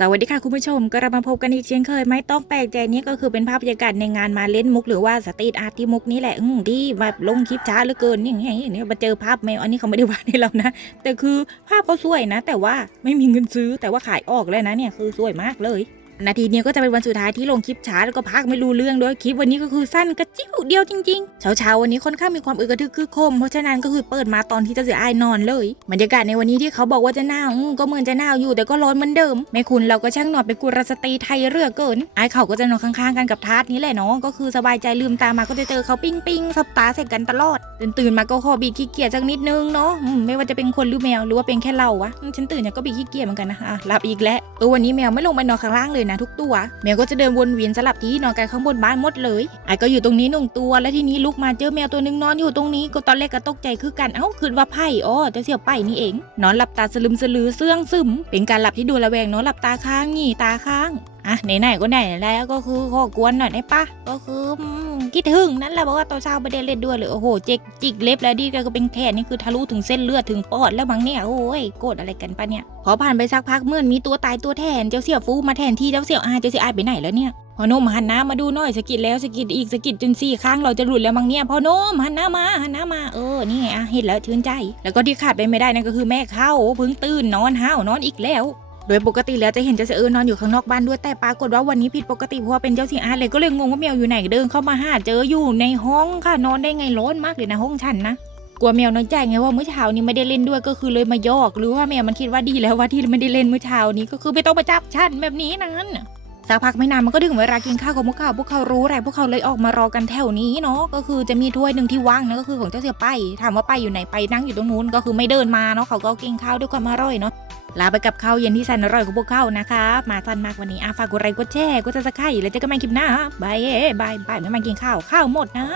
สวัสดีค่ะคุณผู้ชมก็เรามาพบกันอีกเช่นเคยไม่ต้องแปลกใจนี่ก็คือเป็นภาพบรรยากาศในงานมาเล่นมุกหรือว่าสตรีทอาร์ตที่มุกนี่แหละอืมที่แบบลงคลิปช้าเหลือเกินนี่างเนี่ยมาเจอภาพแมวอันนี้เขาไม่ได้วาดให้เรานะ แต่คือภาพเขาสวยนะ แต่ว่าไม่มีเงินซื้อแต่ว่าขายออกแล้วนะเนี่ยคือสวยมากเลย นาทีนี้ก็จะเป็นวันสุดท้ายที่ลงคลิปช้าแล้วก็พักไม่รู้เรื่องด้วยคลิปวันนี้ก็คือสั้นกระจิ้วเดียวจริงๆ เช้าๆวันนี้ค่อนข้างมีความอึกกระทึกคือโคมเพราะฉะนั้นก็คือเปิดมาตอนที่เจะเสียอายนอนเลยบรรยากาศในวันนี้ที่เขาบอกว่าจะหนาวก็เหมือนจะหนาวอยู่แต่ก็ร้อนเหมือนเดิมแม่คุณเราก็ช่างนอนเป็นกุลสตรีไทยเรือเกินไอ้เขาก็จะนอนข้างๆกันกับทาร์สนี้แหละเนาะก็คือสบายใจลืมตามาก็จะเจอเขาปิ้งปิ้งสับตาใส่กันตลอดตื่นตื่นๆมาก็ขอบีขี้เกียจสักนิดนึงเนาะไม่ว่าจะเป็นคนหรือแมวหรือว่าเป็นแค่เราวะฉันตื่นเนี่ยก็บีขี้เกียจเหมือนกันนะอะหลับอีกแล้วเออวันนี้แมวไม่ลงไปนอนข้างล่างเลยนะทุกตัวแมวก็จะเดินวนเวียนสลับที่นอนกันข้างบนบ้านหมดเลยไอ้ก็อยู่ตรงนี้หนึ่งตัว แล้วทีนี้ลุกมาเจอแมวตัวหนึงนอนอยู่ตรงนี้ก็ตอนแรกก็ตกใจคือกันเอ้าคืนว่าไพ่อ๋อเจะเสียวไพ่นี่เอง นอนหลับตาสลึมสลือเสื่องซึม เป็นการหลับที่ดูระแวงนอนหลับตาค้างงี่ตาค้าง อะไหนๆก็ไหนแล้วก็คือขอกวนหน่อยได้ปะก็คือคิดถึงนั่นแหละเพราะว่าตอนเช้าไม่ได้เล่นด้วยเลยโอ้โหเจ๊กจิกเล็บแล้วดีก็เป็นแขนนี่คือทะลุถึงเส้นเลือดถึงปอดแล้วมั้งเนี่ยโอ้ยโกรธอะไรกันปะเนี่ยพอผ่านไปสักพักเมื่อนมีตัวตายตัวแทนเจ้าเสี่ยวฟูมาแทนที่เจ้าเสี่ยวอายเจ้าเสี่ยวอายไปไหนแล้วเนี่ยพอโนมหันหน้ามาดูหน่อยสกิดแล้วสกิดอีกสกิดจนสี่ข้างเราจะหลุดแล้วมั้งเนี่ยพอโนมหันหน้ามาหันหน้ามาเออนี่ไงอะเห็นแล้วชื่นใจ แล้วก็ที่ขาดไปไม่ได้นั่นก็คือแม่เข้าพิ่งตื่นนอนห้าวนอนอีกแล้ว โดยปกติแล้วจะเห็นเจ้าเสือเออนอนอยู่ข้างนอกบ้านด้วยแต่ปรากฏว่าวันนี้ผิดปกติเพราะว่าเป็นเจ้าสิงอาร์เลยก็เลยงงว่าแมวอยู่ไหนเดินเข้ามาหาเจออยู่ในห้องค่ะนอนได้ไงร้อนมากเลยนะห้องฉันนะกลัวแมวน้อยใจไงว่าเมื่อเช้านี้ไม่ได้เล่นด้วยก็คือเลยมายอกหรือว่าแมวมันคิดว่าดีแล้วว่าที่ไม่ได้เล่นเมื่อเช้านี้ก็คือไม่ต้องมาจับฉันแบบนี้นั้นสักพักไม่นานมันก็ถึงเวลากินข้าวของพวกเขาพวกเขารู้แหละพวกเขาเลยออกมารอกันแถวนี้เนาะก็คือจะมีถ้วยหนึ่งที่ว่างนะก็คือของเจ้าเสี่ยไปถามว่าไปอยู่ไหนไปนั่งอยู่ตรงนู้นก็คือไม่เดินมาเนาะเขาก็กินข้าวด้วยความอร่อยเนาะ ลาไปกับข้าวเย็นที่แสนอร่อยของพวกเขานะคะมาสั้นมากวันนี้อาฝากกดไลค์กดแชร์กดซับสไครต์แล้วเจอกันใหม่คลิปหน้าบายเอ้บายบายไม่มากินข้าวข้าวหมดนะ